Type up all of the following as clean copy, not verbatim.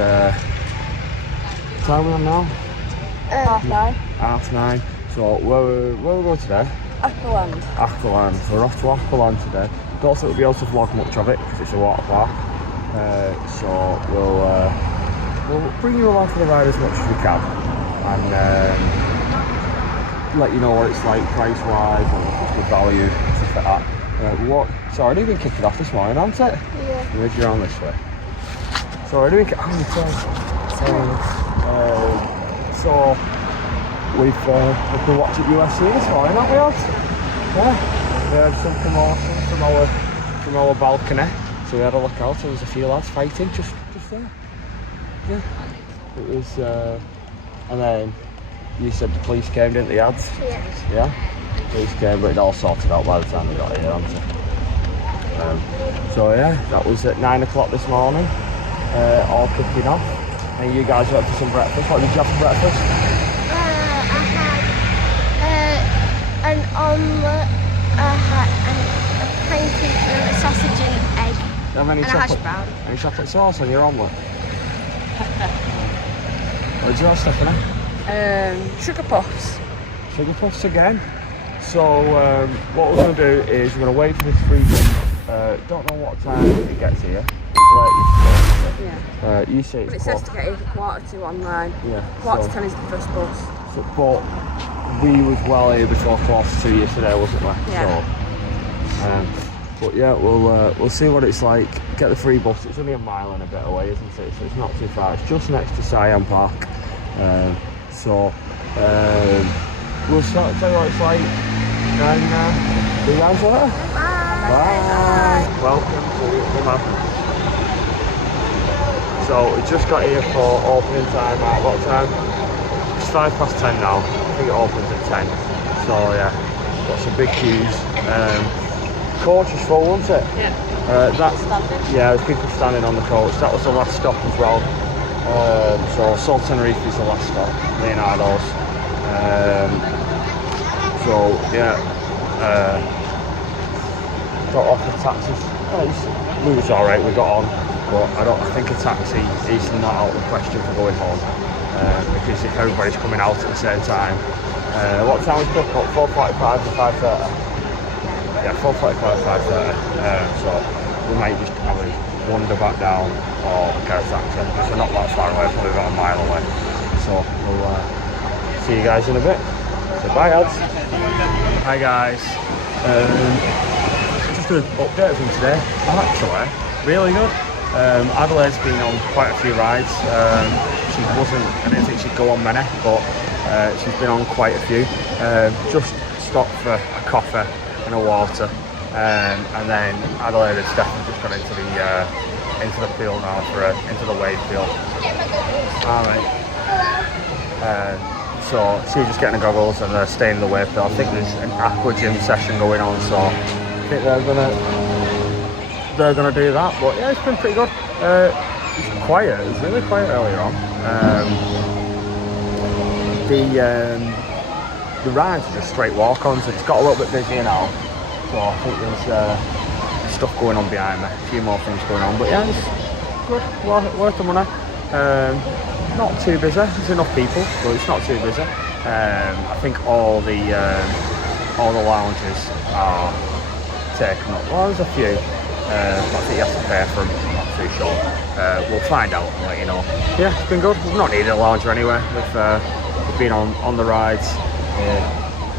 what time are we on now? 9:30. 9:30. So where we go today? Aqualand. Aqualand. So we're off to Aqualand today. Don't think we'll be able to vlog much of it because it's a water park. So we'll bring you along for the ride as much as we can, and let you know what it's like price-wise and if it's good value, stuff like that. So I already been kicked off this morning, hasn't it? Yeah. Maybe you're on this way. So I already been so we've been watching UFC this morning, haven't we, Oz? Yeah. We had some promotion from our balcony, so we had a look out. There was a few lads fighting just there. Yeah. It was, and then you said the police came, didn't they, Ads? Yes. Yeah. Police came, but it all sorted out by the time we got here, hadn't it? So yeah, that was at 9 o'clock this morning, all kicking off. And you guys went for some breakfast. What did you have for breakfast? I had an omelette, I had a pancake and a sausage and egg, Have any and a hash brown. Any chocolate sauce on your omelette? What did you have, Stephanie? Sugar puffs. Sugar puffs again. So what we're going to do is we're going to wait for this free bus. Don't know what time it gets here. It's late. Yeah. You say it's But it says to get here for 1:45 online. Yeah. 1:10 is the first bus. But we was well here before 1:45 yesterday, wasn't we? Yeah. So, but yeah, we'll see what it's like. Get the free bus. It's only a mile and a bit away, isn't it? So it's not too far. It's just next to Siam Park. We'll tell you what it's like. And see you guys later. Bye. Welcome to Aqualand. So we just got here for opening time at what time? It's 10:05 now. I think it opens at 10. So yeah, got some big queues. Coach is full, wasn't it? Yeah. There's people standing on the coach. That was the last stop as well. So Aqualand Tenerife is the last stop, Leonardo's. Got off the taxis. We was alright, we got on, but I think a taxi is not out of the question for going home, because if everybody's coming out at the same time. What time was pick up? 4:45 to 5:30. Yeah, 4:45 to 5:30. So we might just have a wander back down or get a taxi, because we're not that far away, probably about a mile away. So we'll see you guys in a bit. So bye, lads. Hi guys. Just an update from today. Actually, really good. Adelaide's been on quite a few rides. I didn't think she'd go on many, but she's been on quite a few. Just stopped for a coffee and a water, and then Adelaide has definitely just gone into the field now into the wave field. Alright. So she's just getting the goggles and staying in the wave field. I think there's an aqua gym session going on, so I think they're gonna do that. But yeah, it's been pretty good. It's quiet. It was really quiet earlier on. The rides are just straight walk-ons. It's got a little bit busier now, so I think there's stuff going on behind me. A few more things going on, but yeah, it's good. Worth the money. Not too busy. There's enough people, but it's not too busy. I think all the lounges are taken up. Well, there's a few. I think you have to pay for them. I'm not too sure. We'll find out and let you know. Yeah, it's been good. We've not needed a lounger anyway. We've been on the rides.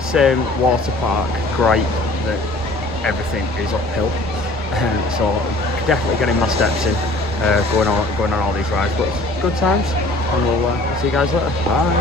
Same water park. Great that everything is uphill. So definitely getting my steps in. Going on all these rides, but good times. And we'll see you guys later. Bye.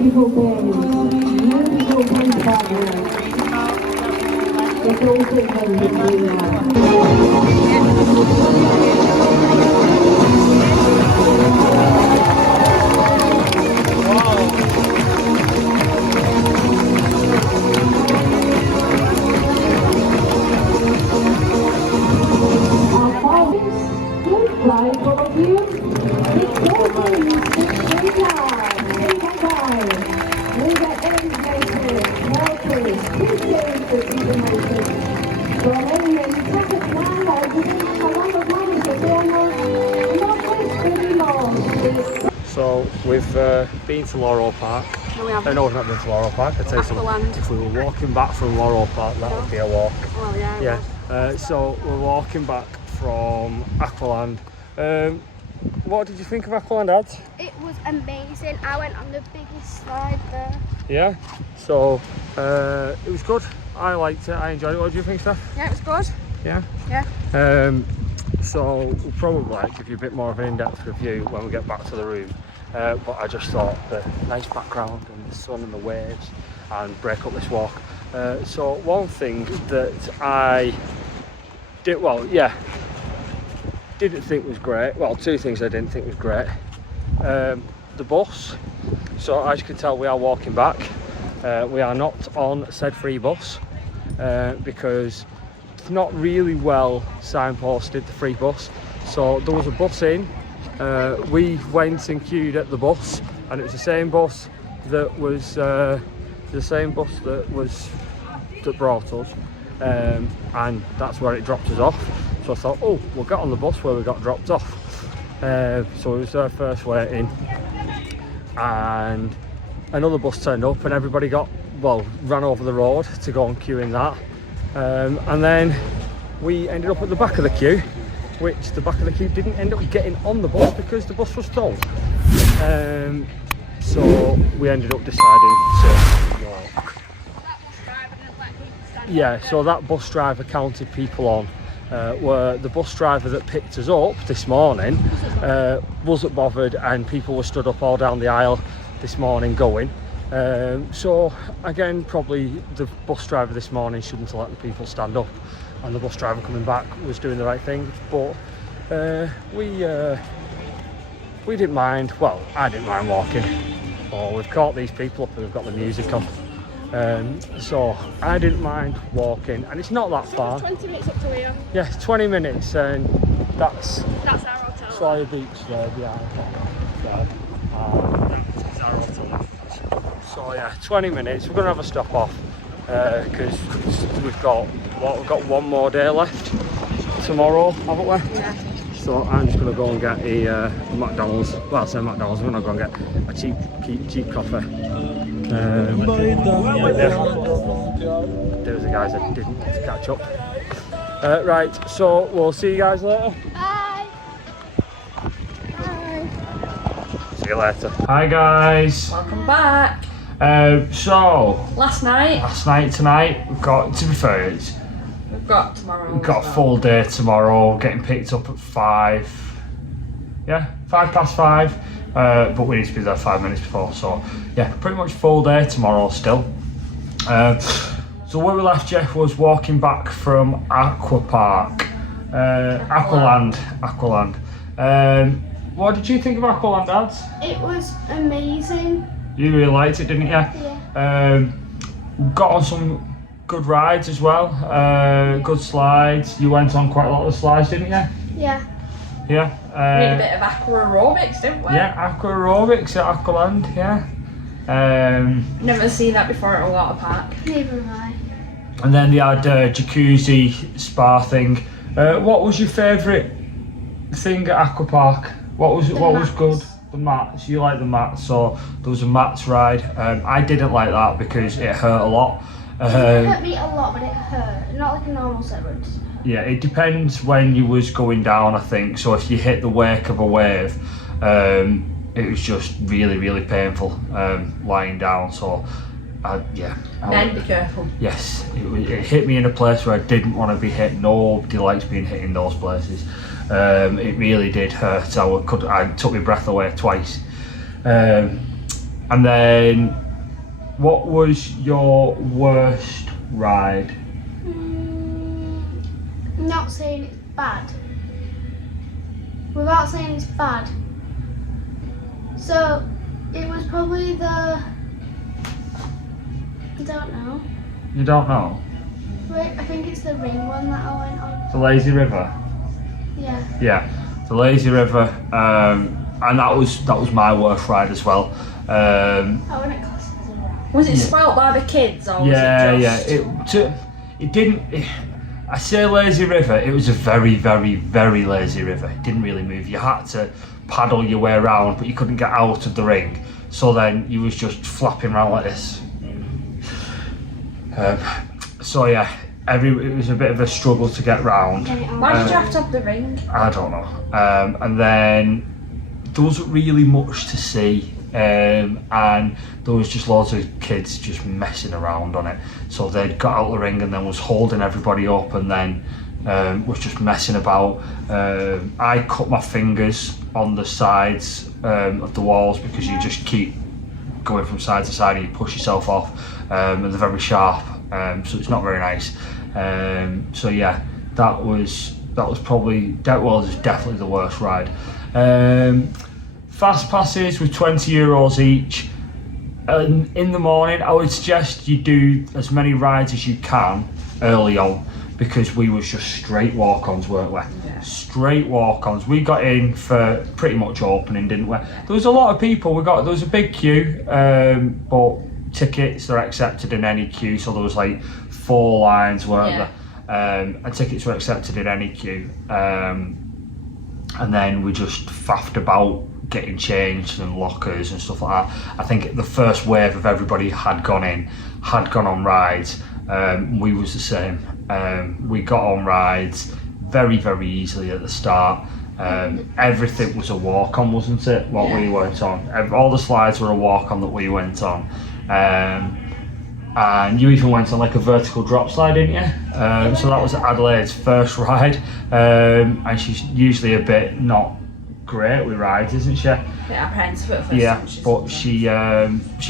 Beautiful berries, beautiful pink flowers. It's all different between our farmers. Good fly for you. It's So we've been to Laurel Park. No, we haven't. No, we've not been to Laurel Park. I'd say something. Aqualand. If we were walking back from Laurel Park, that would be a walk. Well, yeah. Yeah. So we're walking back from Aqualand. What did you think of Aqualand, Ad? It was amazing. I went on the biggest slide there. Yeah. So it was good. I liked it. I enjoyed it. What do you think, Steph? Yeah, it was good. Yeah. Yeah. So we'll probably give you a bit more of an in-depth review when we get back to the room. But I just thought the nice background and the sun and the waves and break up this walk. So one thing that I didn't think was great. Well, two things I didn't think was great. The bus. So as you can tell, we are walking back. We are not on said free bus because it's not really well signposted, the free bus. So there was a bus in. We went and queued at the bus, and it was the same bus that brought us, and that's where it dropped us off. So I thought, oh, we'll get on the bus where we got dropped off. So it was our first waiting, and another bus turned up, and everybody ran over the road to go and queue in that, and then we ended up at the back of the queue, which the back of the queue didn't end up getting on the bus because the bus was full. So we ended up deciding to walk. Yeah, so that bus driver counted people on, where the bus driver that picked us up this morning wasn't bothered, and people were stood up all down the aisle this morning going. So again, probably the bus driver this morning shouldn't have let the people stand up, and the bus driver coming back was doing the right thing. But we didn't mind. Well, I didn't mind walking. Oh, we've caught these people up and we've got the music on. So I didn't mind walking, and it's not that far. 20 minutes up to here. Yeah, 20 minutes, and that's our hotel. Sawyer Beach there behind. That's our hotel. So yeah, 20 minutes. We're gonna have a stop off because we've got one more day left tomorrow, haven't we? Yeah. So I'm just gonna go and get a McDonald's. Well, I say McDonald's. We're gonna go and get a cheap coffee. There was the guys that didn't catch up. Right, so we'll see you guys later. Bye. Bye. See you later. Hi guys. Welcome back. So Last night tonight we've got, to be fair, got tomorrow. We've got a full day tomorrow, getting picked up at 5. Yeah, 5:05. But we need to be there 5 minutes before. So yeah, pretty much full day tomorrow still. So where we left Jeff was walking back from Aquapark. Aqualand. What did you think of Aqualand, Dad? It was amazing. You really liked it, didn't you? Yeah. Got on some good rides as well. Good slides. You went on quite a lot of the slides, didn't you? Yeah. Yeah. We did a bit of aqua aerobics, didn't we? Yeah, aqua aerobics at Aqualand. Yeah. Never seen that before at a water park. Neither have I. And then they had jacuzzi spa thing. What was your favourite thing at Aquapark? What was good? The mats. You like the mats, so there was a mats ride. I didn't like that because it hurt a lot. It hurt me a lot, but it hurt. Not like a normal set, but just hurt. Yeah, it depends when you was going down, I think. So if you hit the wake of a wave, it was just really, really painful lying down. So Men, be careful. Yes, it hit me in a place where I didn't want to be hit. Nobody likes being hit in those places. It really did hurt. I took my breath away twice. And then, what was your worst ride? Not saying it's bad. Without saying it's bad. So, it was probably I don't know. You don't know? Wait, I think it's the ring one that I went on. The Lazy River? Yeah. Yeah, the Lazy River, and that was my worst ride as well. I went at classes around. Was it spoilt by the kids, or was it didn't. I say Lazy River. It was a very, very, very lazy river. It didn't really move. You had to paddle your way around, but you couldn't get out of the ring. So then you was just flapping around like this. So yeah, it was a bit of a struggle to get round. Why did you have to have the ring? I don't know. And then there wasn't really much to see, and there was just loads of kids just messing around on it. So they'd got out the ring and then was holding everybody up, and then was just messing about. I cut my fingers on the sides of the walls because you just keep going from side to side and you push yourself off, and they're very sharp, so it's not very nice. So yeah, that was definitely the worst ride. Fast passes with €20 each. In the morning, I would suggest you do as many rides as you can early on, because we was just straight walk-ons, weren't we? Yeah. Straight walk-ons. We got in for pretty much opening, didn't we? There was a lot of people. There was a big queue, but tickets are accepted in any queue, so there was like 4 lines, weren't there? And tickets were accepted in any queue. And then we just faffed about getting changed and lockers and stuff like that. I think the first wave of everybody had gone on rides. We was the same. We got on rides very, very easily at the start. Everything was a walk-on, wasn't it? We went on. All the slides were a walk-on that we went on. And you even went on like a vertical drop slide, didn't you? So that was Adelaide's first ride. And she's usually a bit not great with rides, isn't she? Apprehensive at first. Yeah, but she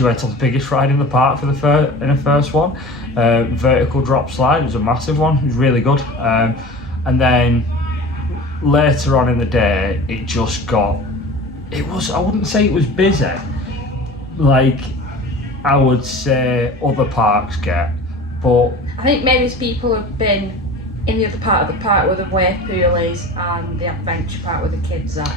went on the biggest ride in the park in her first one. Vertical drop slide. It was a massive one. It was really good. And then later on in the day, it just got. I wouldn't say it was busy, like I would say other parks get, but I think maybe it's people who've been in the other part of the park where the wave pool is and the adventure park where the kids are,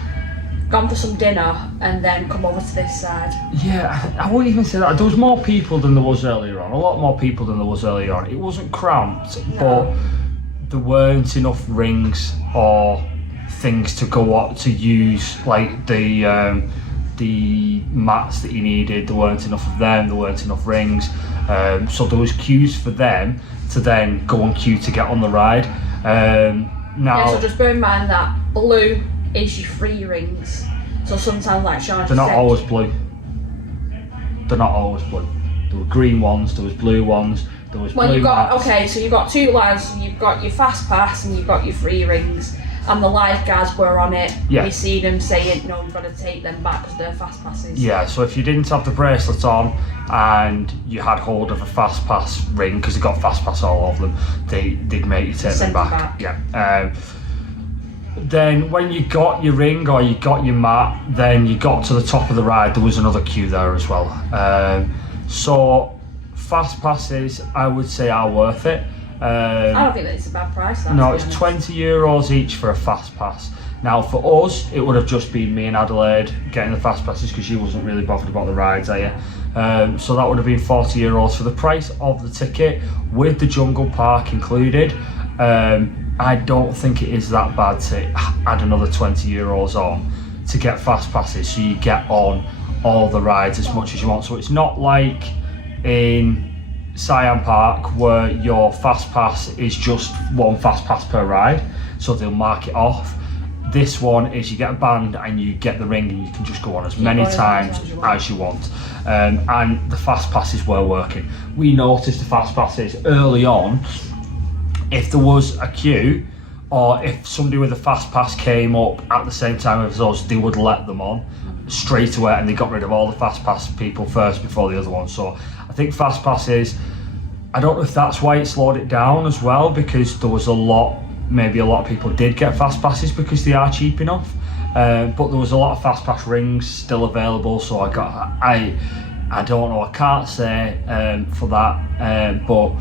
gone for some dinner and then come over to this side. Yeah, I wouldn't even say that. There was more people than there was earlier on. A lot more people than there was earlier on. It wasn't cramped, but there weren't enough rings or things to go up to use, like the mats that you needed. There weren't enough of them. There weren't enough rings. So there was queues for them to then go on queue to get on the ride. So just bear in mind that blue is your free rings. So sometimes, like Sean, they're not always blue. They're not always blue. There were green ones, there was blue ones, There was Well, blue you've got, mats. okay, so you've got two lads, you've got your fast pass and you've got your free rings, and the lifeguards were on it. Yeah. We see them saying, no, we've got to take them back because they're fast passes. Yeah, so if you didn't have the bracelet on and you had hold of a fast pass ring, because they've got fast pass all over them, they'd make you take them Send them back. Yeah. Then when you got your ring or you got your mat, then you got to the top of the ride, there was another queue there as well. So fast passes, I would say, are worth it. I don't think that it's a bad price. That, No, it's €20 each for a fast pass. Now for us, it would have just been me and Adelaide getting the fast passes because she wasn't really bothered about the rides, are you? So that would have been €40 for the price of the ticket with the jungle park included. I don't think it is that bad to add another €20 on to get fast passes, so you get on all the rides as much as you want. So it's not like in Siam Park where your fast pass is just one fast pass per ride, so they'll mark it off. This one is you get a band and you get the ring and you can just go on as many times as you want. And the fast passes were working. We noticed the fast passes early on. If there was a queue or if somebody with a fast pass came up at the same time as us, they would let them on straight away, and they got rid of all the fast pass people first before the other ones. So I think fast passes, I don't know if that's why it slowed it down as well, because there was maybe a lot of people did get fast passes because they are cheap enough, but there was a lot of fast pass rings still available, so I don't know, I can't say for that, but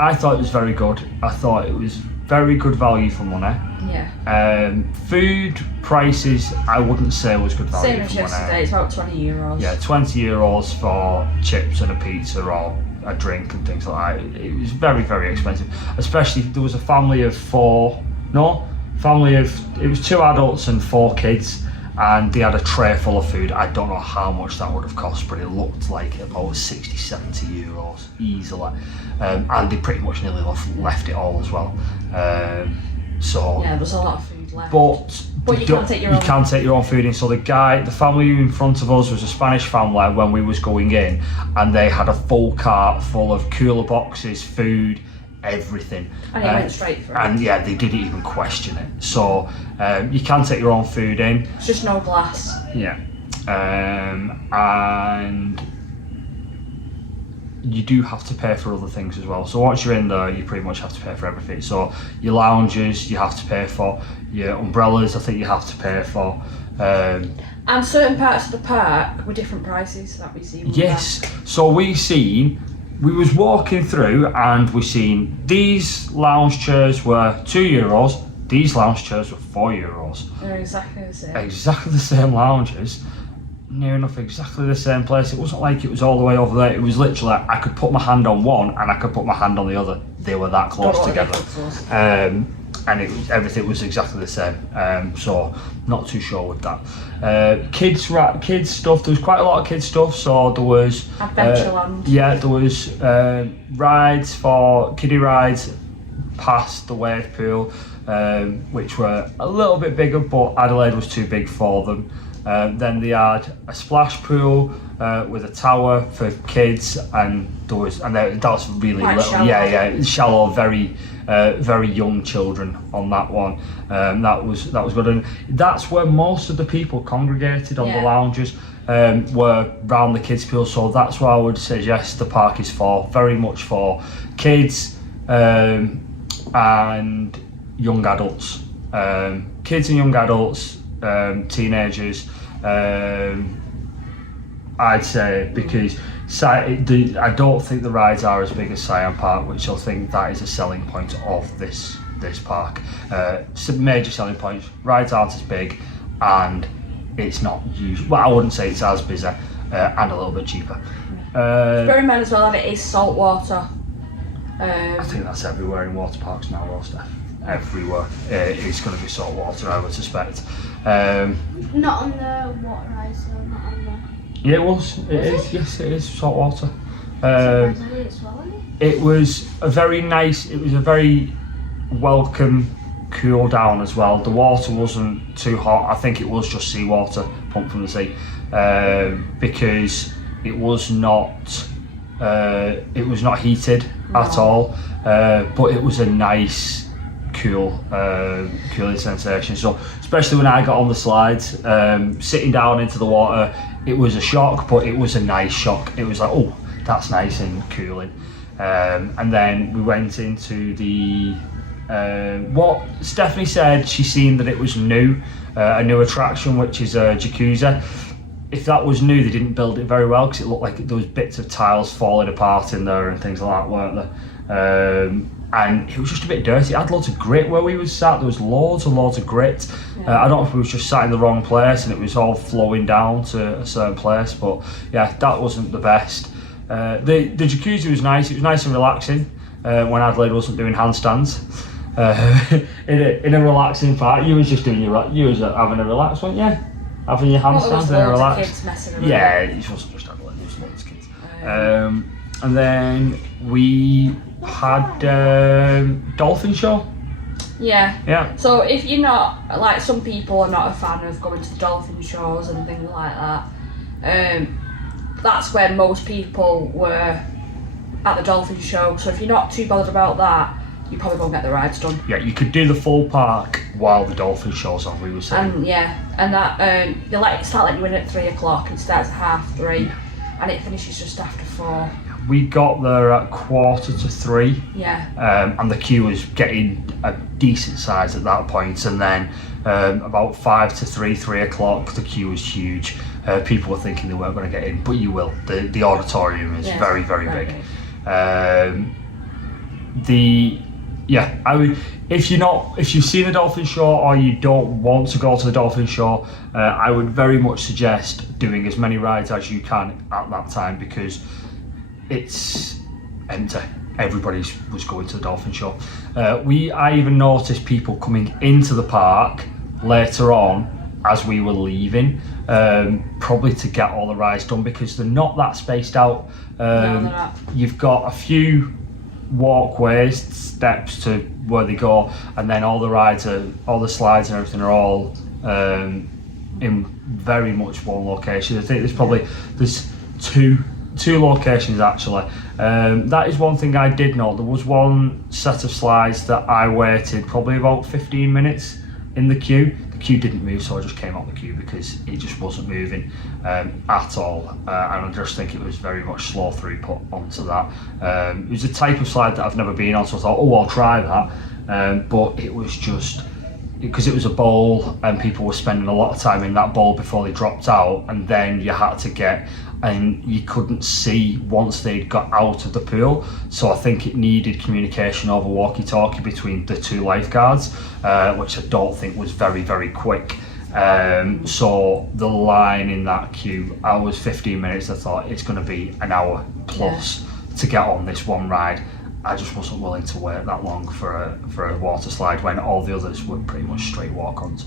I thought it was very good. I thought it was very good value for money. Yeah. Food prices, I wouldn't say was good value Same as for money. yesterday, it's about €20. Yeah, €20 for chips and a pizza or a drink and things like that. It was very, very expensive. Especially there was a family of it was 2 adults and 4 kids, and they had a tray full of food. I don't know how much that would have cost, but it looked like about €60-70 easily. And they pretty much nearly left it all as well. So yeah, there's a lot of food left. But you can't take your own. You can take your own food in. So the family in front of us was a Spanish family when we was going in, and they had a full cart full of cooler boxes, food, everything. And it went straight through. And yeah, they didn't even question it. So you can take your own food in. It's just no glass. Yeah. And you do have to pay for other things as well. So once you're in there, you pretty much have to pay for everything. So your lounges, you have to pay for. Your umbrellas, I think you have to pay for. And certain parts of the park were different prices that we see. Yes. So we was walking through and we seen these lounge chairs were €2. These lounge chairs were €4. They're exactly the same. Exactly the same lounges. Near enough exactly the same place. It wasn't like it was all the way over there. It was literally I could put my hand on one and I could put my hand on the other. They were that close together. And everything was exactly the same. So not too sure with that. Kids stuff. There was quite a lot of kids stuff. So there was Adventureland. There was rides for kiddie rides past the wave pool, which were a little bit bigger, but Adelaide was too big for them. Then they had a splash pool with a tower for kids, and that was really quite little. Shallow. Yeah, shallow, very young children on that one. That was good, and that's where most of the people congregated on the lounges. Were around the kids pool, so that's what I would suggest the park is for. Very much for kids and young adults. Kids and young adults. Teenagers, I'd say, because I don't think the rides are as big as Siam Park, which I think that is a selling point of this park. Some major selling points: rides aren't as big, and it's not usually. Well, I wouldn't say it's as busy, and a little bit cheaper. Bear in mind as well that it is salt water. I think that's everywhere in water parks now, though, Steph. Everywhere it's going to be salt water, I would suspect. Not on the water rides, though, not on the... Yeah, it was. It is. Yes, it is salt water. It It was a very welcome cool down as well. The water wasn't too hot. I think it was just seawater pumped from the sea, because it was not It was not heated at all, but it was a nice, cool, cooling sensation. So especially when I got on the slides, sitting down into the water, it was a shock, but it was a nice shock. It was like, oh, that's nice and cooling. And then we went into the what Stephanie said, she seen that it was new, a new attraction, which is a Jacuzzi. If that was new, they didn't build it very well because it looked like there was bits of tiles falling apart in there and things like that, weren't there? And it was just a bit dirty. It had loads of grit where we was sat. There was loads and loads of grit. I don't know if we was just sat in the wrong place and it was all flowing down to a certain place, but yeah, that wasn't the best. The Jacuzzi was nice. It was nice and relaxing when Adelaide wasn't doing handstands. In a relaxing part, you was just doing you was having a relax, weren't you? Having your handstands and a relax. Kids messing around. Yeah, it wasn't just Adelaide. There was loads of kids. And then we had Dolphin show. Yeah. So if you're not, like some people are not a fan of going to the dolphin shows and things like that, that's where most people were at the dolphin show. So if you're not too bothered about that, you probably won't get the rides done. Yeah, you could do the full park while the dolphin show's on, we were saying. And that they start letting you in at 3 o'clock. It starts at 3:30, and it finishes just after 4. We got there at 2:45. Yeah. And the queue was getting a decent size at that point, and then about 5 to 3 o'clock, the queue was huge. People were thinking they weren't going to get in, but you will. The auditorium is very, very big. I would, if you've seen the dolphin show or you don't want to go to the dolphin show, I would very much suggest doing as many rides as you can at that time because it's empty. Everybody was going to the dolphin show. I even noticed people coming into the park later on as we were leaving, probably to get all the rides done because they're not that spaced out. No, they're not. You've got a few walkways, steps to where they go, and then all the slides and everything are all in very much one location. I think there's two locations actually. That is one thing I did know. There was one set of slides that I waited probably about 15 minutes in the queue. The queue didn't move, so I just came out the queue because it just wasn't moving at all, and I just think it was very much slow throughput onto that. It was a type of slide that I've never been on, so I thought, oh, I'll try that, but it was just because it was a bowl and people were spending a lot of time in that bowl before they dropped out, and then you had to get, and you couldn't see once they'd got out of the pool. So I think it needed communication over walkie-talkie between the two lifeguards, which I don't think was very, very quick. So the line in that queue, I was 15 minutes, I thought it's going to be an hour plus to get on this one ride. I just wasn't willing to wait that long for a water slide when all the others were pretty much straight walk-ons.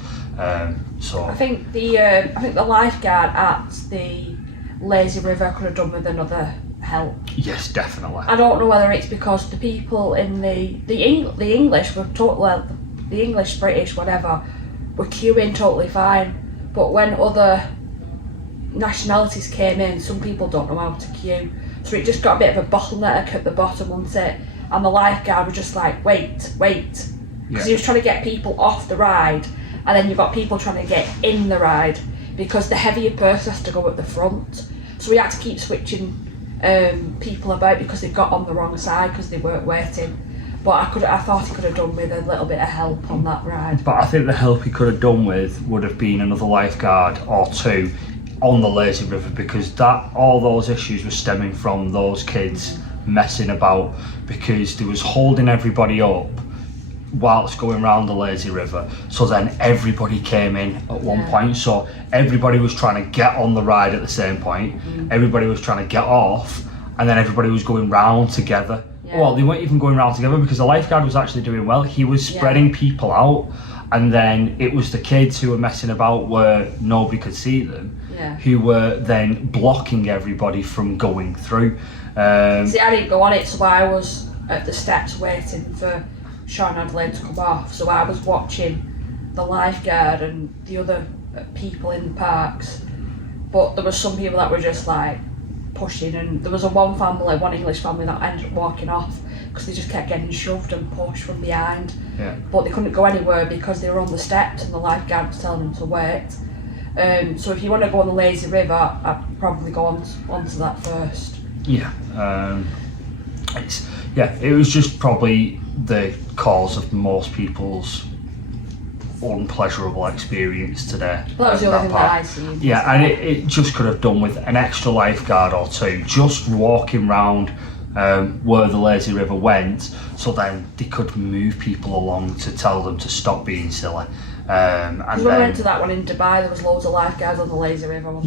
So I think the lifeguard at the Lazy River could have done with another help. Yes, definitely. I don't know whether it's because the people in the English were the English, British, whatever, were queuing totally fine, but when other nationalities came in, some people don't know how to queue, so it just got a bit of a bottleneck at the bottom, wasn't it? And the lifeguard was just like, wait, because he was trying to get people off the ride, and then you've got people trying to get in the ride because the heavier person has to go at the front. So we had to keep switching people about because they got on the wrong side because they weren't waiting. But I thought he could have done with a little bit of help on that ride. But I think the help he could have done with would have been another lifeguard or two on the Lazy River, because all those issues were stemming from those kids messing about, because they was holding everybody up whilst going around the Lazy River. So then everybody came in at one point, so everybody was trying to get on the ride at the same point, everybody was trying to get off, and then everybody was going round together. Well, they weren't even going around together because the lifeguard was actually doing well. He was spreading people out, and then it was the kids who were messing about where nobody could see them, who were then blocking everybody from going through. See, I didn't go on it, so I was at the steps waiting for Sean and Adelaide to come off, so I was watching the lifeguard and the other people in the parks, but there were some people that were just like pushing, and there was one English family that ended up walking off because they just kept getting shoved and pushed from behind. Yeah. But they couldn't go anywhere because they were on the steps and the lifeguard was telling them to wait. So if you want to go on the lazy river, I'd probably go onto that first. Yeah. It was just probably the cause of most people's unpleasurable experience today. Well, that was the only thing that I seen. Yeah, and it just could have done with an extra lifeguard or two, just walking round where the lazy river went, so then they could move people along to tell them to stop being silly. And when we went to that one in Dubai, there was loads of lifeguards on the lazy river.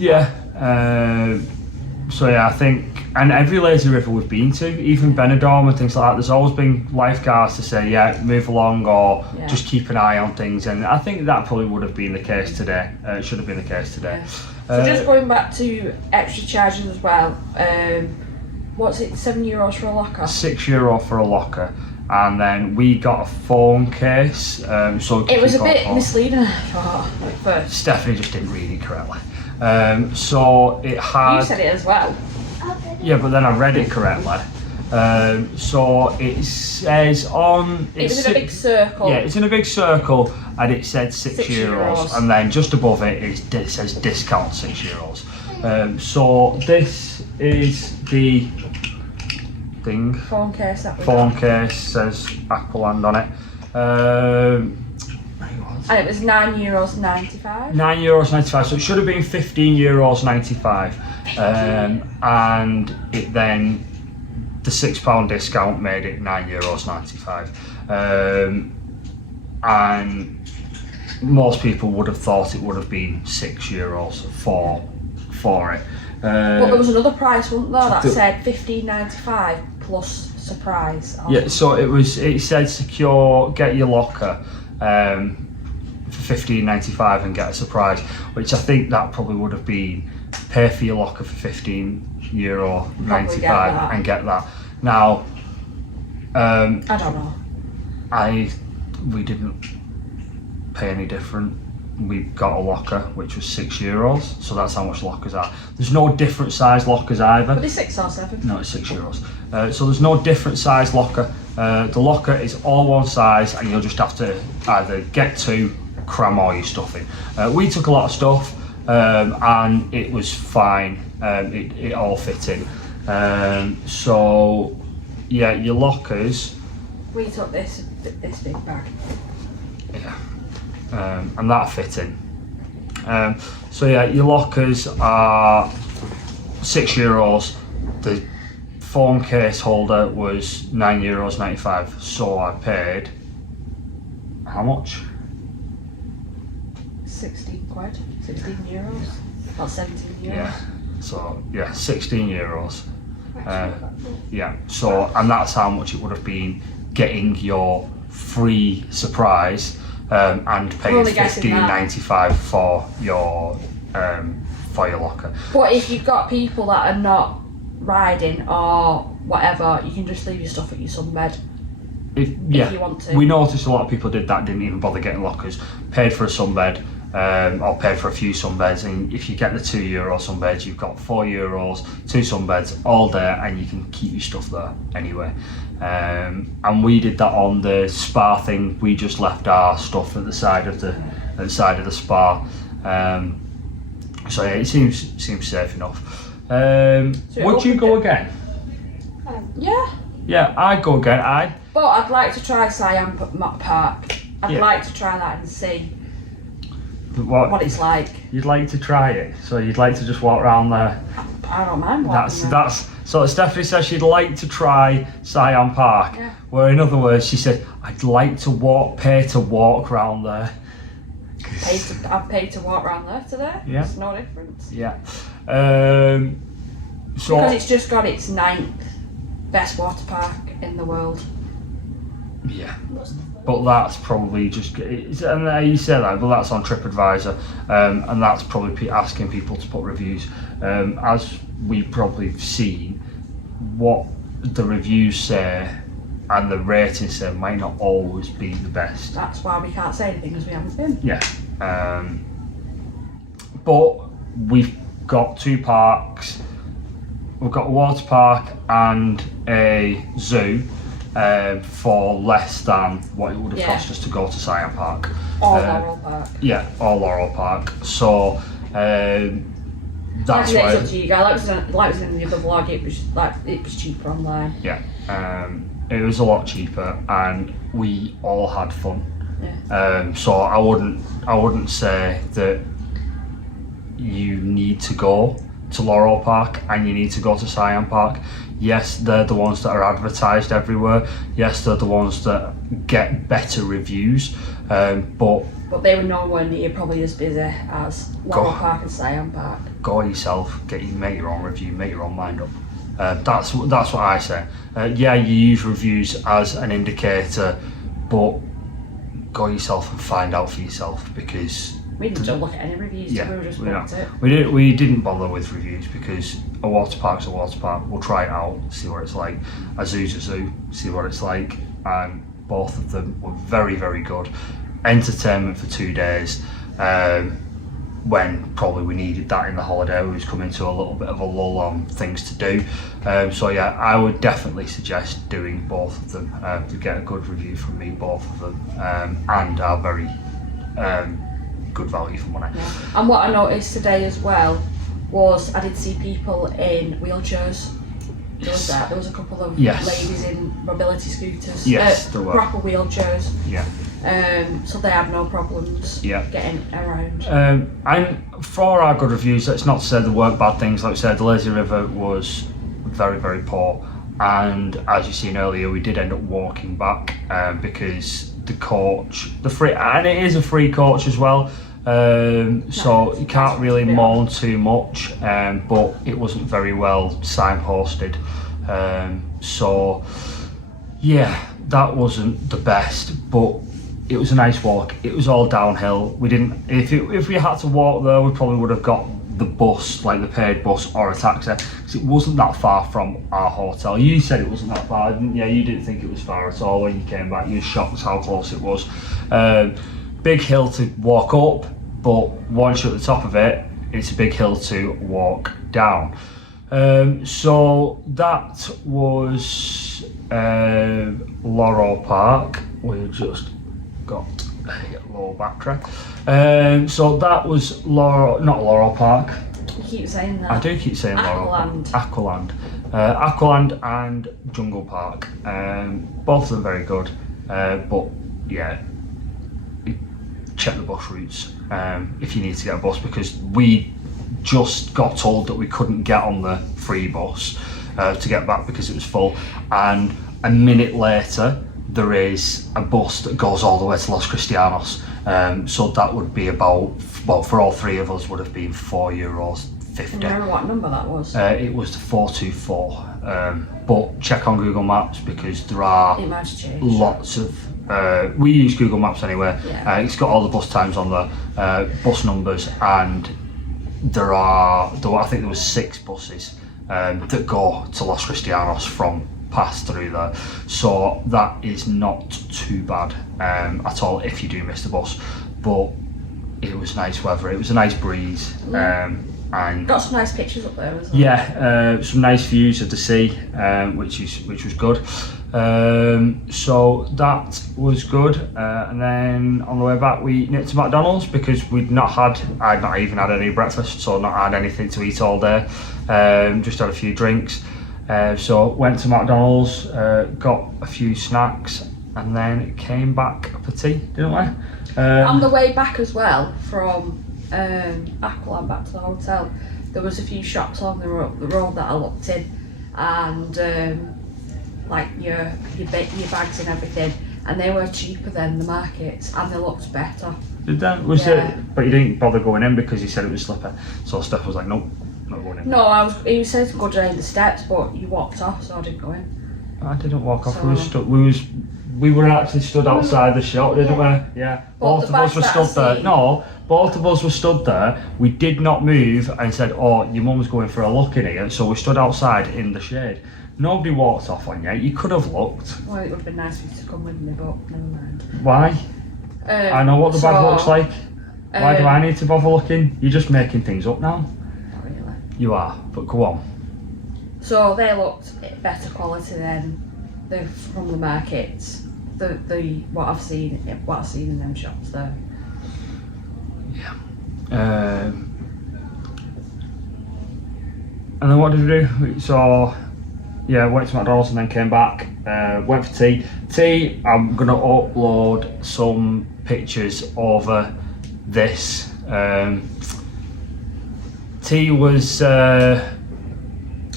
So yeah, I think, and every lazy river we've been to, even Benidorm and things like that, there's always been lifeguards to say, yeah, move along, or just keep an eye on things, and I think that probably would have been the case today. It should have been the case today. Yeah. So just going back to extra charges as well, what's it, €7 for a locker? €6 for a locker. And then we got a phone case. So it was a bit misleading, I thought, at first. Stephanie just didn't read it correctly. So it had... You said it as well. Yeah, but then I read it correctly. So it says on... It was in a big circle. Yeah, it's in a big circle, and it said €6. And then just above it, it says discount €6. So this is the... thing. Phone case that we Phone got. case says Aqualand on it. And it was €9.95. €9.95, so it should have been €15.95. And it then, the £6 discount made it €9.95. And most people would have thought it would have been €6 for it. But there was another price, wasn't there, that said $15.95 plus surprise. Yeah, so it said secure, get your locker for $15.95 and get a surprise, which I think that probably would have been pay for your locker for €15.95 and get that. Now, I don't know. We didn't pay any different. We got a locker which was €6, so that's how much lockers are. There's no different size lockers either. But it's 6 or 7. No, it's €6. So there's no different size locker. The locker is all one size, and you'll just have to either get two, cram all your stuff in. We took a lot of stuff, and it was fine. It all fit in. So yeah, your lockers. We took this big bag. Yeah. And that fit in. So yeah, your lockers are €6. The phone case holder was €9.95. So I paid how much? 16 quid, €16. About €17. Yeah. So yeah, €16. Yeah. So, and that's how much it would have been getting your free surprise. And paying $15.95 for your locker. But if you've got people that are not riding or whatever, you can just leave your stuff at your sunbed. If you want to. We noticed a lot of people did that, didn't even bother getting lockers, paid for a sunbed, or paid for a few sunbeds, and if you get the €2 sunbeds, you've got €4, 2 sunbeds all day, and you can keep your stuff there anyway. And we did that on the spa thing. We just left our stuff at the side of the spa. So yeah, it seems safe enough. Would you go again? Yeah. Yeah, I'd go again. But I'd like to try Siam Park. I'd like to try that and see what it's like. You'd like to try it, so you'd like to just walk around there. I don't mind walking. That's so. Stephanie says she'd like to try Siam Park. Yeah. Where in other words, she said, "I'd like to pay to walk around there." I've paid to walk around there today. Yeah. There's no difference. Yeah. So because it's just got its 9th best water park in the world. Yeah. But that's probably just, and you say that, but that's on TripAdvisor, and that's probably asking people to put reviews. As we've probably seen, what the reviews say and the ratings say might not always be the best. That's why we can't say anything, because we haven't been. Yeah. But we've got 2 parks. we've got a water park and a zoo for less than what it would have cost us to go to Siam Park. Or Laurel Park. Yeah, or Laurel Park. So that's why. It's up to you guys. Like it was in the other vlog, it was cheaper online. Yeah, it was a lot cheaper, and we all had fun. Yeah. So I wouldn't say that you need to go to Laurel Park and you need to go to Siam Park. Yes, they're the ones that are advertised everywhere. Yes, they're the ones that get better reviews. But they were nowhere near probably as busy as Laurel Park and Siam Park. Go yourself, make your own review, make your own mind up. That's what I say. Yeah, you use reviews as an indicator, but go yourself and find out for yourself, because we didn't look at any reviews. Yeah, we just booked it. We didn't bother with reviews, because a water park's a water park. We'll try it out, see what it's like. A zoo's a zoo, see what it's like. And both of them were very, very good. Entertainment for 2 days. When probably we needed that in the holiday. We was coming to a little bit of a lull on things to do. So yeah, I would definitely suggest doing both of them to get a good review from me, both of them, and are very good value for money. Yeah. And what I noticed today as well was I did see people in wheelchairs. There was a couple of ladies in mobility scooters. Yes, there were. Proper wheelchairs. Yeah. So they had no problems getting around. And for our good reviews, that's not to say there weren't bad things. Like I said, the Lazy River was very, very poor, and as you've seen earlier, we did end up walking back because the coach, and it is a free coach as well, so you can't really moan too much, but it wasn't very well signposted, so yeah, that wasn't the best, but it was a nice walk. It was all downhill. We didn't. If we had to walk there, we probably would have got the bus, like the paid bus, or a taxi, because it wasn't that far from our hotel. You said it wasn't that far, didn't you? You didn't think it was far at all when you came back. You were shocked how close it was. Big hill to walk up, but once you're at the top of it, it's a big hill to walk down. So that was Laurel Park. We just got a low battery. So that was not Laurel Park. You keep saying that. I do keep saying Laurel Park. Aqualand. Aqualand and Jungle Park. Both of them very good. But yeah, check the bus routes if you need to get a bus, because we just got told that we couldn't get on the free bus to get back because it was full, and a minute later there is a bus that goes all the way to Los Cristianos, so that would be about, well, for all three of us would have been €4.50. Remember what number that was? It was the 424, but check on Google Maps, because there are lots of we use Google Maps anyway. It's got all the bus times on there, bus numbers, and I think there was 6 buses that go to Los Cristianos from pass through there, so that is not too bad at all if you do miss the bus. But it was nice weather, it was a nice breeze, and got some nice pictures up there as well. Yeah, some nice views of the sea, which was good. So that was good, and then on the way back we nipped to McDonald's because I'd not even had any breakfast, so not had anything to eat all day, just had a few drinks. So went to McDonald's, got a few snacks, and then came back for tea, didn't we? On the way back as well from Aqualand back to the hotel, there was a few shops on the road that I looked in, and like your bags and everything, and they were cheaper than the markets, and they looked better. Did that? Was it? But you didn't bother going in because you said it was slippery. So Steph was like, nope, not going in. No, he said to go down the steps, but you walked off, so I didn't go in. I didn't walk off. We were actually stood outside the shop, didn't we? Yeah. Both of us were stood there. No, both of us were stood there. We did not move and said, "Oh, your mum's going for a look in here," so we stood outside in the shade. Nobody walked off on you. You could have looked. Well, it would have been nice for you to come with me, but never mind. Why? I know what the bag looks like. Why do I need to bother looking? You're just making things up now. Not really. You are, but go on. So they looked better quality than the from the markets. The what I've seen in them shops there. Yeah. And then what did we do? So yeah, went to McDonald's and then came back. Went for tea. I'm gonna upload some pictures over this. Tea was.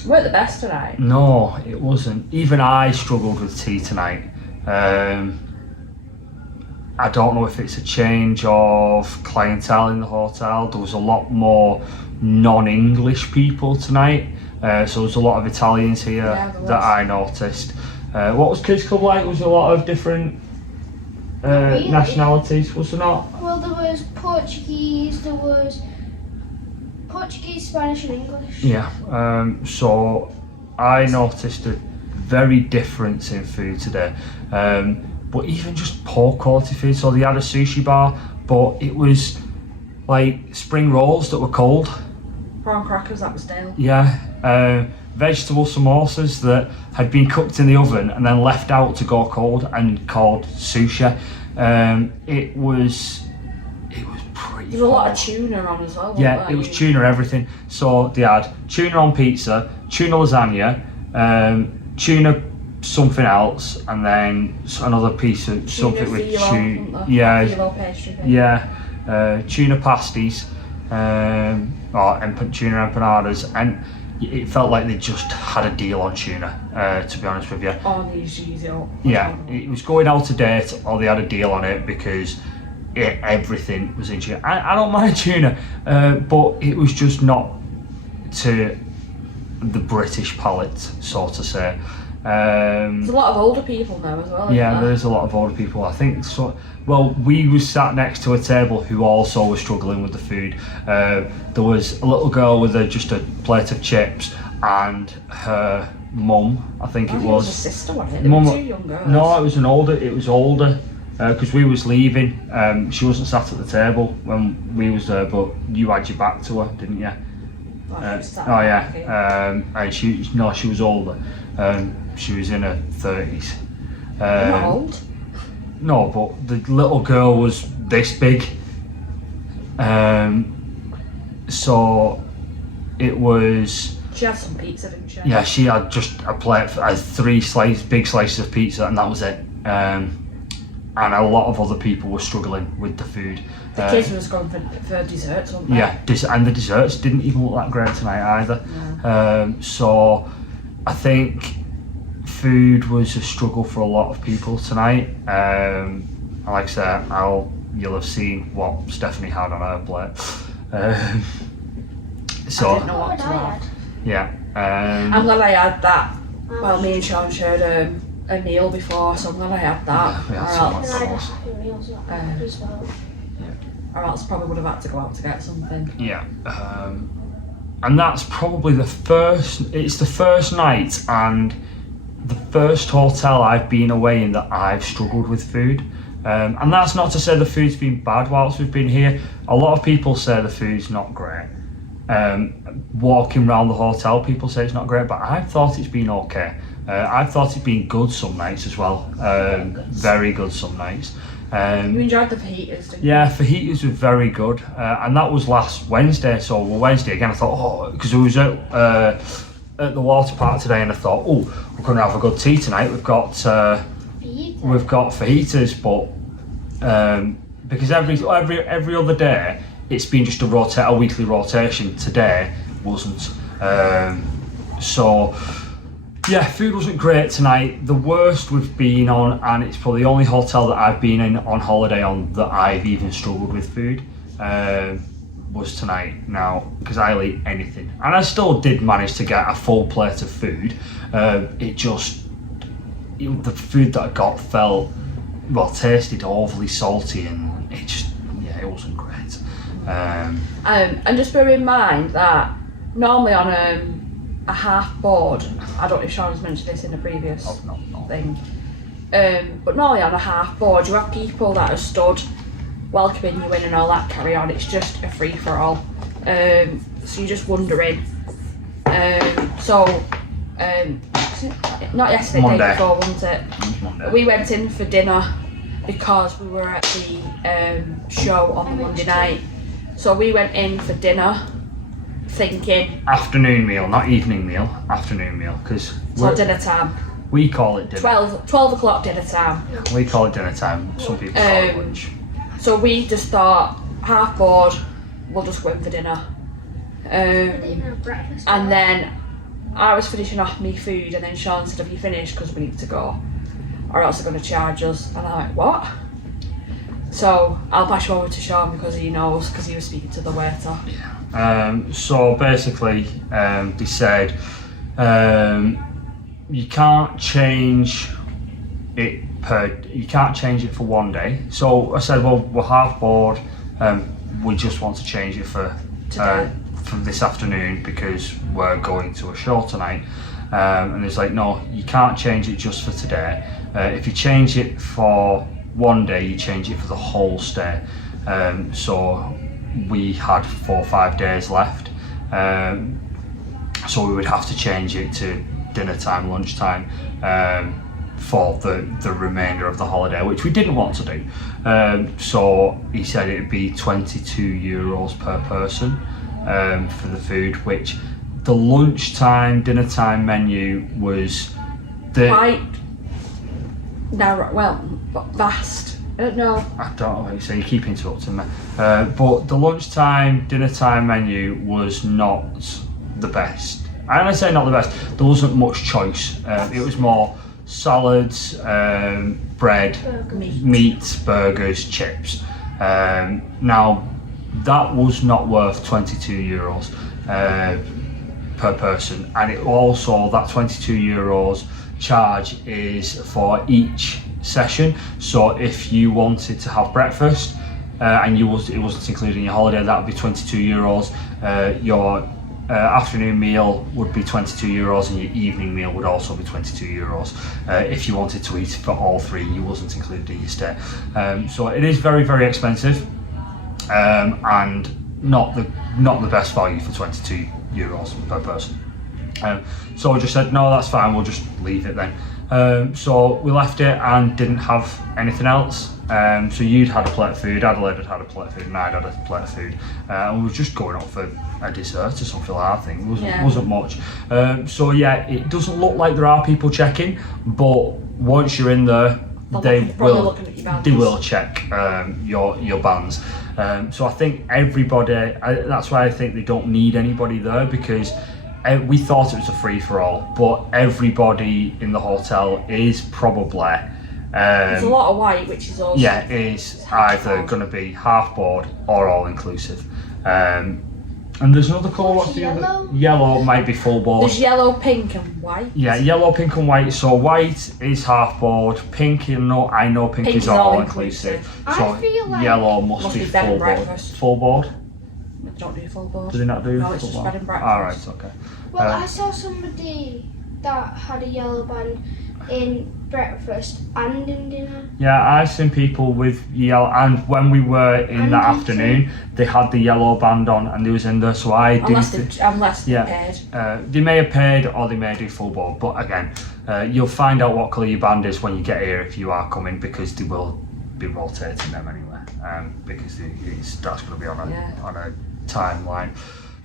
Weren't the best tonight. No, it wasn't. Even I struggled with tea tonight. I don't know if it's a change of clientele in the hotel. There was a lot more non-English people tonight. So there was a lot of Italians here that I noticed. What was Kids Club like? Was a lot of different nationalities, was there not? Well, there was Portuguese, Spanish and English. Yeah, so I noticed a very difference in food today. But even just poor quality food. So they had a sushi bar, but it was like spring rolls that were cold. Prawn crackers, that was stale. Yeah, vegetable samosas that had been cooked in the oven and then left out to go cold and called sushi. It was pretty. There was a lot of tuna on as well. Yeah, it was tuna everything. So they had tuna on pizza, tuna lasagna, tuna something else, and then another piece of something with tuna. Yeah, tuna pasties, or tuna empanadas, and it felt like they just had a deal on tuna. To be honest with you. Oh, they used to use it up. Yeah, it was going out of date, or they had a deal on it because everything was in tuna. I don't mind tuna, but it was just not to the British palate, so to say. There's a lot of older people now as well. Yeah, there's a lot of older people. I think so. Well, we was sat next to a table who also was struggling with the food. There was a little girl with just a plate of chips, and her mum, I think it was. A sister, wasn't it? They were two young girls. No, it was older. Because we was leaving. She wasn't sat at the table when we was there, but you had your back to her, didn't you? And she was older. She was in her 30s. Not old. No, but the little girl was this big. So it was. She had some pizza, didn't she? Yeah, she had just a plate, big slices of pizza, and that was it. And a lot of other people were struggling with the food. The kids was going for desserts, weren't they? Yeah, and the desserts didn't even look that great tonight either. No. So I think food was a struggle for a lot of people tonight. And like I said, you'll have seen what Stephanie had on her plate. So I didn't know what to have. Yeah. I'm glad I had that. Well, me and Sean shared a meal before, so I'm glad I had that. Or else probably would have had to go out to get something. Yeah. And that's probably it's the first night and the first hotel I've been away in that I've struggled with food. And that's not to say the food's been bad whilst we've been here. A lot of people say the food's not great. Walking around the hotel, people say it's not great, but I've thought it's been okay. I've thought it's been good some nights as well. Very good some nights. You enjoyed the fajitas, didn't you? Yeah, fajitas were very good, and that was last Wednesday. So Wednesday again, I thought, because we was at the water park today, and I thought, we're going to have a good tea tonight. We've got fajitas, but because every other day it's been just a weekly rotation. Today wasn't. So yeah, food wasn't great tonight. The worst we've been on, and it's probably the only hotel that I've been in on holiday on that I've even struggled with food, was tonight. Now, because I'll eat anything, and I still did manage to get a full plate of food. The food that I got tasted overly salty, and it wasn't great. And just bear in mind that normally on a half board, I don't know if Sean has mentioned this in a previous thing, but normally on a half board you have people that are stood welcoming you in and all that carry on. It's just a free for all. So you're just wondering. So not yesterday, Monday. day before, wasn't it? Monday. We went in for dinner because we were at the show on the Monday night. So we went in for dinner thinking... Afternoon meal, not evening meal, afternoon meal, because So dinner time. we call it dinner. 12 o'clock dinner time. We call it dinner time, some people call it lunch. So we just thought, half bored, we'll just go in for dinner. And then I was finishing off my food, and then Sean said, have you finished, because we need to go, or else they're going to charge us. And I'm like, what? So I'll pass you over to Sean because he knows, because he was speaking to the waiter. So basically, they said you can't change it for one day. So I said, well, we're half bored. We just want to change it for this afternoon because we're going to a show tonight. And it's like, no, you can't change it just for today. If you change it for one day, you change it for the whole stay. So we had 4 or 5 days left. So we would have to change it to dinner time, lunchtime, for the remainder of the holiday, which we didn't want to do. So he said it'd be €22 per person for the food, which the lunchtime, dinner time menu was quite narrow, well, vast. I don't know. I don't know what you say, you keep interrupting me. But the lunchtime, dinner time menu was not the best. And I say not the best, there wasn't much choice. It was more salads, bread, meat, burgers, chips. Now, that was not worth €22 per person. And it also, that €22 charge is for each session. So if you wanted to have breakfast and it wasn't included in your holiday, that would be €22. Your afternoon meal would be €22, and your evening meal would also be €22. If you wanted to eat for all three, you wasn't included in your stay. So it is very, very expensive, and not the best value for €22 per person. So I just said, no, that's fine, we'll just leave it then. So we left it and didn't have anything else. So you'd had a plate of food, Adelaide had had a plate of food, and I'd had a plate of food. And we were just going up for a dessert or something like that. I think it wasn't much. So yeah, it doesn't look like there are people checking, but once you're in there, they will check your bands. So I think everybody, that's why I think they don't need anybody there, because we thought it was a free-for-all, but everybody in the hotel is probably there's a lot of white, which is also is either going to be half board or all inclusive. And there's another colour. What's the other? Yellow might be full board. There's yellow, pink, and white. Yeah, yellow, pink, and white. So white is half board. Pink, I know pink is all inclusive. So I feel like yellow must be bed full and board. breakfast. Full board. They don't do full board. Do they not do? No, full it's just board? bed and breakfast. All right, okay. Well, I saw somebody that had a yellow band in breakfast and in dinner. Yeah, I've seen people with yellow, and when we were in the afternoon, they had the yellow band on and they was in there, so I didn't... Unless they paid. They may have paid or they may do full board, but again, you'll find out what colour your band is when you get here if you are coming, because they will be rotating them anyway, because that's going to be on a timeline.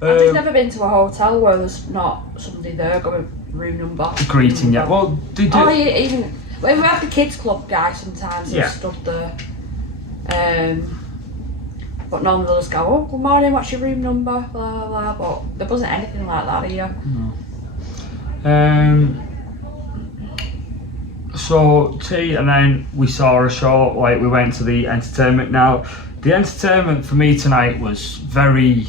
I've just never been to a hotel where there's not somebody there going room number. Greeting, yeah. Well, they do. Oh, yeah, even when we have the kids club guy, sometimes they're stood there. But normally they'll just go, oh, good morning, what's your room number? Blah, blah, blah. But there wasn't anything like that here. No. So tea, and then we saw a show. Like, we went to the entertainment. Now, the entertainment for me tonight was very.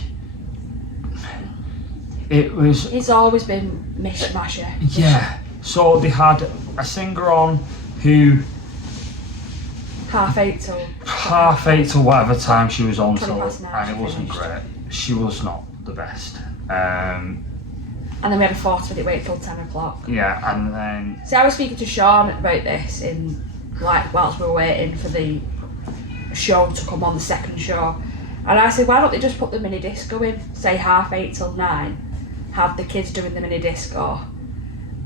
It's always been mishmashy. Yeah. So they had a singer on who half eight till whatever time she was on till, and it wasn't great. She was not the best. And then we had a 40-minute wait till 10 o'clock. Yeah, and then. See, I was speaking to Sean about this whilst we were waiting for the show to come on, the second show, and I said, why don't they just put the mini disco in, say 8:30 till 9, have the kids doing the mini disco,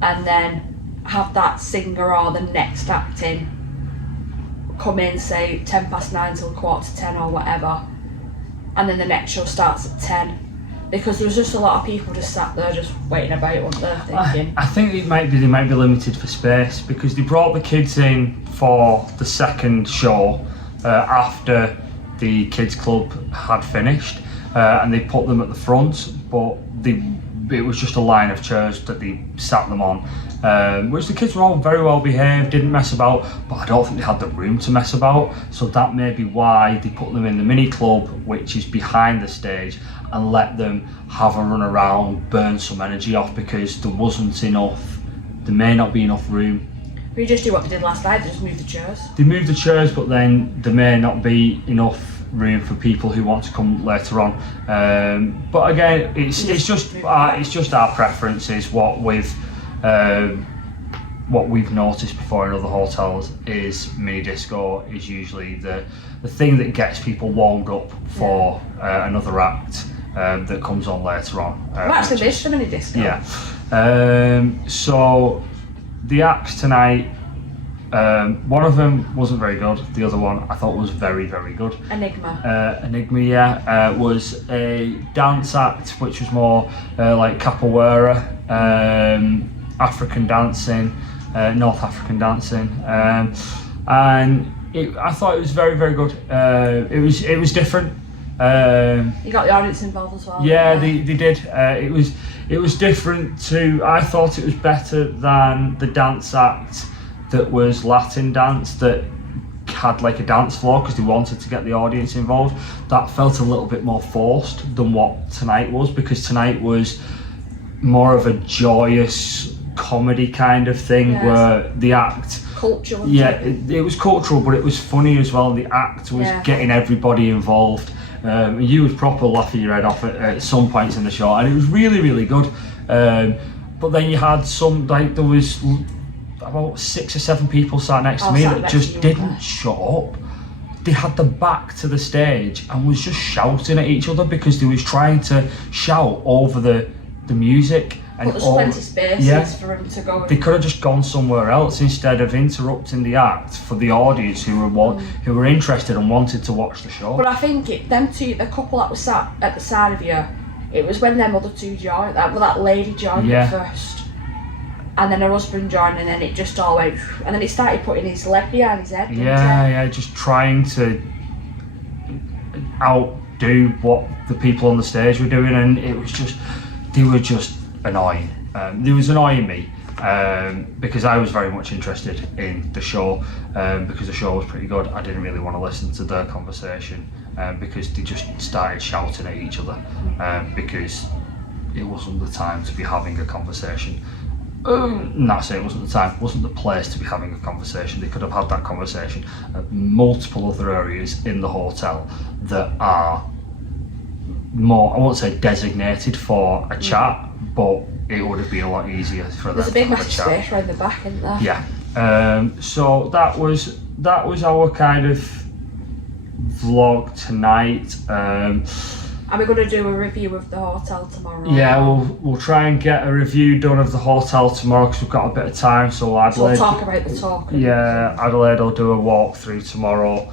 and then have that singer or the next act in come in, say 9:10 till 9:45 or whatever, and then the next show starts at 10. Because there was just a lot of people just sat there just waiting about, weren't they, thinking. I think they might be limited for space, because they brought the kids in for the second show after the kids club had finished, and they put them at the front, but it was just a line of chairs that they sat them on, which the kids were all very well behaved, didn't mess about, but I don't think they had the room to mess about, so that may be why they put them in the mini club, which is behind the stage, and let them have a run around, burn some energy off, because there may not be enough room. We just do what we did last night, just move the chairs. They moved the chairs, but then there may not be enough room for people who want to come later on. But again, it's just our preferences. What we've noticed before in other hotels is mini disco is usually the thing that gets people warmed up for another act that comes on later on. Well, actually, this for mini disco. Yeah. So the acts tonight. One of them wasn't very good. The other one I thought was very, very good. Enigma, was a dance act which was more like capoeira, African dancing, North African dancing, and I thought it was very, very good. It was different. You got the audience involved as well. Yeah, they did. It was different too. I thought it was better than the dance act that was Latin dance, that had like a dance floor because they wanted to get the audience involved. That felt a little bit more forced than what tonight was, because tonight was more of a joyous comedy kind of thing, where the act culture. It was cultural, but it was funny as well. The act was getting everybody involved. You was proper laughing your head off at some points in the show, and it was really, really good. But then you had some, like, there was about 6 or 7 people sat next to me that just didn't shut up. They had their back to the stage and was just shouting at each other because they was trying to shout over the music. And there's plenty of spaces for them to go. They could have just gone somewhere else instead of interrupting the act for the audience who were interested and wanted to watch the show. But I think the couple that was sat at the side of you, it was when them other two joined, that lady joined first. And then her husband joined, and then it just all went, and then he started putting his leg behind his head. Just trying to outdo what the people on the stage were doing, and it was just, they were just annoying. They was annoying me because I was very much interested in the show, because the show was pretty good. I didn't really want to listen to their conversation because they just started shouting at each other because it wasn't the time to be having a conversation. Not saying it wasn't the time, wasn't the place to be having a conversation. They could have had that conversation at multiple other areas in the hotel that are more, I won't say designated for a chat, but it would have been a lot easier for them to have a chat. There's a big massive space around the back, isn't there? Yeah. So that was our kind of vlog tonight. Are we going to do a review of the hotel tomorrow? Yeah, we'll try and get a review done of the hotel tomorrow because we've got a bit of time. So Adelaide. So we'll talk about the talk. Yeah, Adelaide will do a walkthrough tomorrow.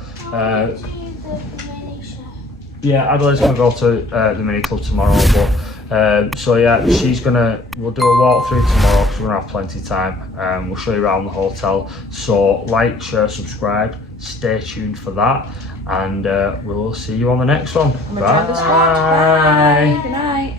Yeah, Adelaide's gonna go to the mini club tomorrow, but so yeah, we'll do a walkthrough tomorrow because we're gonna have plenty of time. We'll show you around the hotel. So like, share, subscribe. Stay tuned for that. And we'll see you on the next one. Bye. Good night.